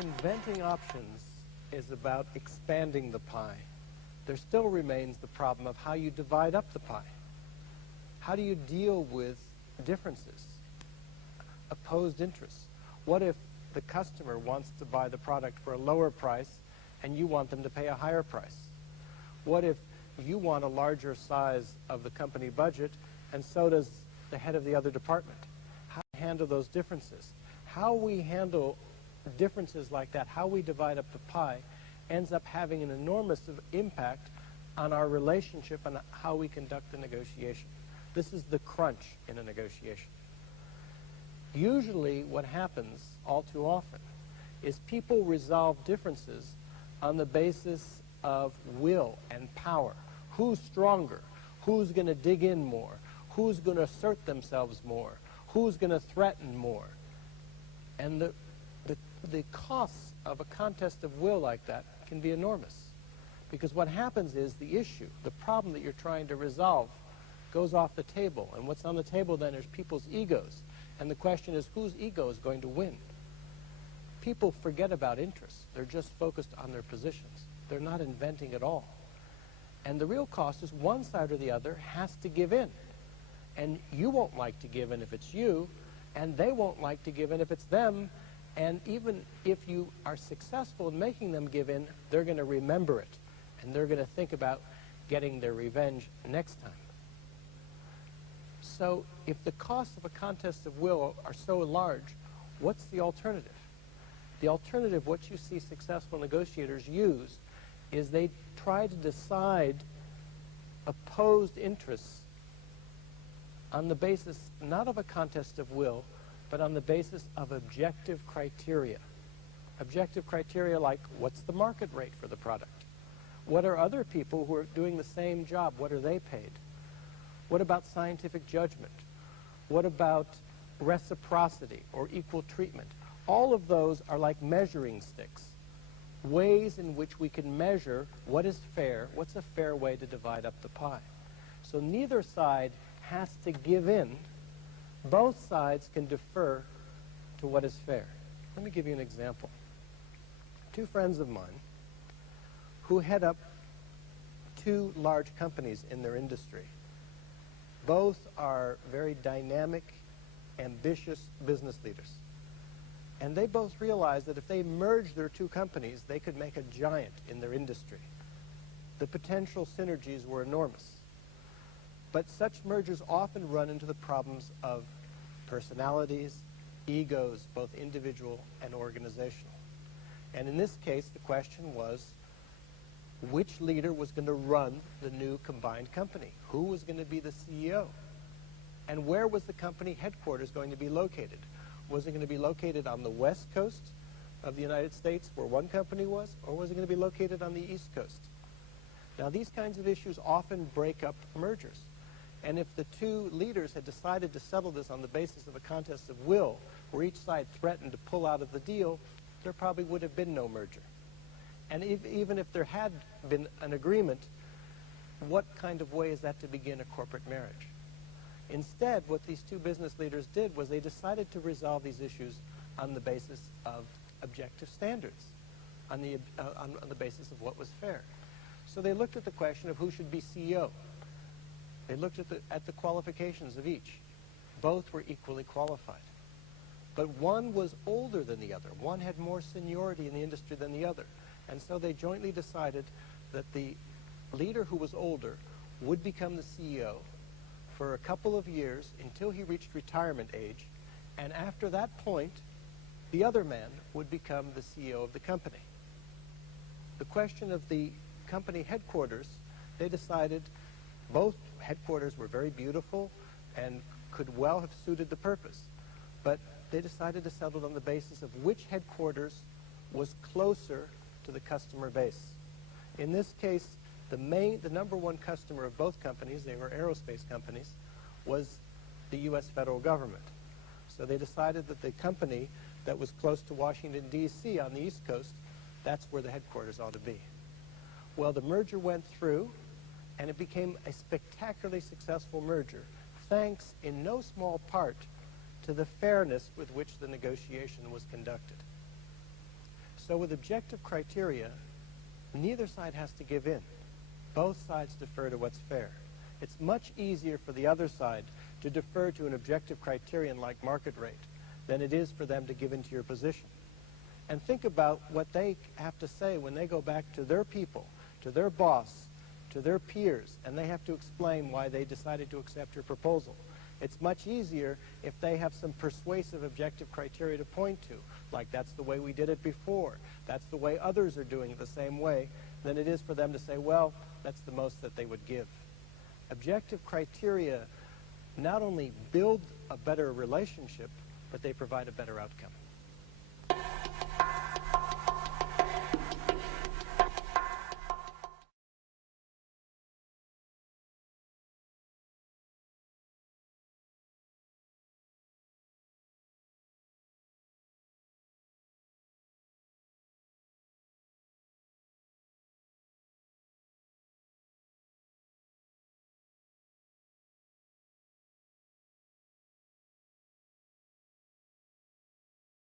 inventing options is about expanding the pie, there still remains the problem of how you divide up the pie. How do you deal with differences, opposed interests? What if the customer wants to buy the product for a lower price and you want them to pay a higher price? What if you want a larger size of the company budget and so does the head of the other department? How do we handle those differences? How we handle differences like that, how we divide up the pie, ends up having an enormous impact on our relationship and how we conduct the negotiation. This is the crunch in a negotiation. Usually what happens all too often is people resolve differences on the basis of will and power. Who's stronger? Who's going to dig in more? Who's going to assert themselves more? Who's going to threaten more? And the costs of a contest of will like that can be enormous. Because what happens is the issue, the problem that you're trying to resolve, goes off the table. And what's on the table then is people's egos. And the question is, whose ego is going to win? People forget about interests. They're just focused on their positions. They're not inventing at all. And the real cost is one side or the other has to give in. And you won't like to give in if it's you, and they won't like to give in if it's them. And even if you are successful in making them give in, they're going to remember it. And they're going to think about getting their revenge next time. So if the costs of a contest of will are so large, what's the alternative? The alternative, what you see successful negotiators use, is they try to decide opposed interests on the basis not of a contest of will, but on the basis of objective criteria. Objective criteria like, what's the market rate for the product? What are other people who are doing the same job? What are they paid? What about scientific judgment? What about reciprocity or equal treatment? All of those are like measuring sticks, ways in which we can measure what is fair, what's a fair way to divide up the pie. So neither side has to give in. Both sides can defer to what is fair. Let me give you an example. Two friends of mine who head up two large companies in their industry. Both are very dynamic, ambitious business leaders. And they both realized that if they merged their two companies, they could make a giant in their industry. The potential synergies were enormous. But such mergers often run into the problems of personalities, egos, both individual and organizational. And in this case, the question was, which leader was going to run the new combined company? Who was going to be the CEO? And where was the company headquarters going to be located? Was it going to be located on the west coast of the United States, where one company was, or was it going to be located on the east coast? Now, these kinds of issues often break up mergers. And if the two leaders had decided to settle this on the basis of a contest of will, where each side threatened to pull out of the deal, there probably would have been no merger. And even if there had been an agreement, what kind of way is that to begin a corporate marriage? Instead, what these two business leaders did was they decided to resolve these issues on the basis of objective standards, on the basis of what was fair. So they looked at the question of who should be CEO. They looked at the qualifications of each. Both were equally qualified. But one was older than the other. One had more seniority in the industry than the other. And so they jointly decided that the leader who was older would become the CEO for a couple of years until he reached retirement age. And after that point, the other man would become the CEO of the company. The question of the company headquarters, they decided both headquarters were very beautiful and could well have suited the purpose. But they decided to settle on the basis of which headquarters was closer to the customer base. In this case, the number one customer of both companies, they were aerospace companies, was the U.S. federal government. So they decided that the company that was close to Washington, D.C. on the East Coast, that's where the headquarters ought to be. Well, the merger went through, and it became a spectacularly successful merger, thanks in no small part to the fairness with which the negotiation was conducted. So with objective criteria, neither side has to give in. Both sides defer to what's fair. It's much easier for the other side to defer to an objective criterion like market rate than it is for them to give into your position. And think about what they have to say when they go back to their people, to their boss, to their peers, and they have to explain why they decided to accept your proposal. It's much easier if they have some persuasive objective criteria to point to, like that's the way we did it before, that's the way others are doing it the same way, than it is for them to say, well, that's the most that they would give. Objective criteria not only build a better relationship, but they provide a better outcome.